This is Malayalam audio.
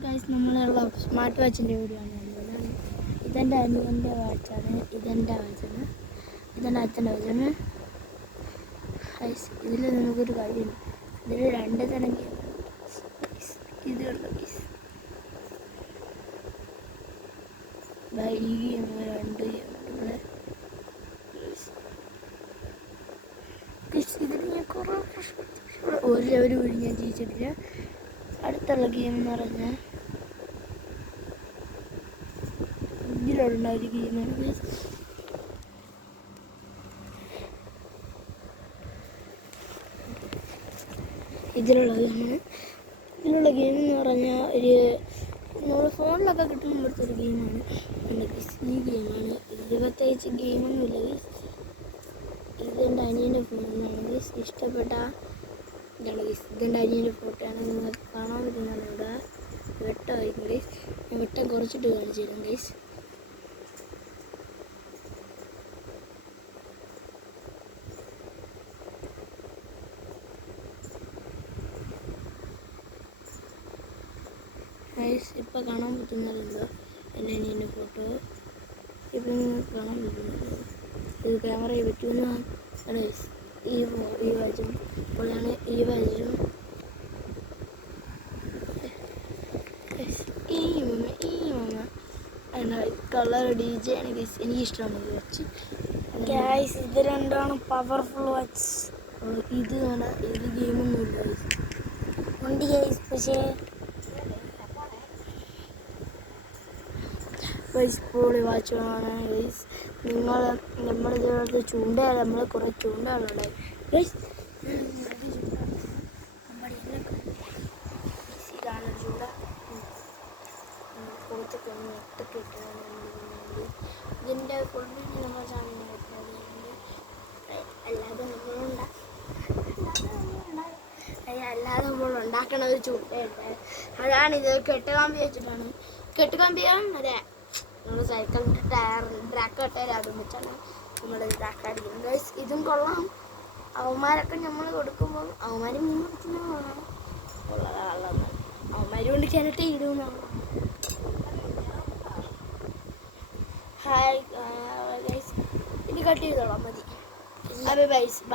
ഗൈസ്, നമ്മളുള്ള സ്മാർട്ട് വാച്ചിൻ്റെ വീഡിയോ ആണ്. ഇതെൻ്റെ അനിയൻ്റെ വാച്ചാണ്, ഇതെൻ്റെ വാച്ചാണ്, ഇതെൻ്റെ അച്ഛൻ്റെ വാച്ചാണ്. ഗൈസ്, ഇതിൽ നമുക്കൊരു കാര്യമുണ്ട്, ഇതിൽ രണ്ട് തരം ഗെയിം ഇതുള്ള ഗൈസ്. ഈ ഗെയിം രണ്ട് ഗെയിമുണ്ട്. ഇതിൽ ഞാൻ കുറേ ഒരു ലെവൽ പോലും ഞാൻ ജയിച്ചിട്ടില്ല. അടുത്തുള്ള ഗെയിം എന്ന് പറഞ്ഞാൽ ഇതിലുള്ള ഒരു ഗെയിമാണ്. ഇതിലുള്ള ഗെയിം എന്ന് പറഞ്ഞാൽ ഒരു നമ്മൾ ഫോണിലൊക്കെ കിട്ടുന്ന പോലത്തെ ഒരു ഗെയിമാണ്. ഈ ഗെയിമാണ്. ഇത് പ്രത്യേകിച്ച് ഗെയിമൊന്നുമില്ല. ഇതെൻ്റെ അനിയൻ്റെ ഫോണിലാണ്. ഇഷ്ടപ്പെട്ട ഇതാണ്. ഇതെൻ്റെ അനിയൻ്റെ ഫോട്ടോയാണ്. നിങ്ങൾക്ക് കാണാൻ പറ്റുന്നതാണ്. ഇവിടെ വെട്ടമായിരിക്കും ഗൈസ്. ഞാൻ വെട്ടം കുറച്ചിട്ട് കാണിച്ചു തരാം ഗൈസ്. ഗൈസ്, ഇപ്പം കാണാൻ പറ്റുന്നതെന്തോ എൻ്റെ അനിയൻ്റെ ഫോട്ടോ. ഇപ്പം നിങ്ങൾക്ക് കാണാൻ പറ്റുന്നത് ഇത് ക്യാമറയിൽ പറ്റുമെന്നാണ് ഗൈസ്. ഈ വാച്ചും ഇപ്പോഴാണ് ഈ വാച്ചും കളർ DJ ആണ് ഗൈസ്. എനിക്കിഷ്ടമാണ് ഈ വാച്ച് ഗൈസ്. ഇത് രണ്ടാണ് പവർഫുൾ വാച്ച്. ഇത് ഗെയിമൊന്നുമില്ല ഗൈസ്. ഉണ്ട് ഗൈസ്, പക്ഷേ പൊളി വാച്ചുകളാണ് ഗൈസ്. നമ്മളിതിനകത്ത് ചൂണ്ടയാണ്, നമ്മൾ കുറേ ചൂണ്ടകളുണ്ടായി ഗൈസ്. ഇതാണ് ചൂണ്ട. കുറച്ചൊക്കെ ഒന്ന് ഇട്ടൊക്കെ ഇട്ടാണ് ഇതിൻ്റെ ഫുൾ വീഡിയോ നമ്മൾ ചാനലിൽ വരുന്നത്. അല്ലാതെ നമ്മൾ ഉണ്ടാക്കണ ഒരു ചൂണ്ടയുണ്ട്. അതാണിത്. കെട്ടുകമ്പി വെച്ചിട്ടാണ്. കെട്ടുകമ്പിയാണ്. അതെ, നമ്മൾ സൈക്കിളിൻ്റെ ട്രാക്ക് കെട്ടാലും വെച്ചാണ് നമ്മൾ ട്രാക്ക് അടിക്കുന്നത് ഗൈസ്. ഇതും കൊള്ളാം. അവന്മാരൊക്കെ നമ്മൾ കൊടുക്കുമ്പോൾ അവന്മാർ മീൻ പിടിക്കുന്ന കൊള്ളാം. അവന്മാർ കൊണ്ട് കിണറ്റി ഇടുന്നതാണ്. ഹായ് ഗൈസ്, ഇത് കട്ട് ചെയ്തോളാം മതി. അതെ ഗൈസ്, ബൈ.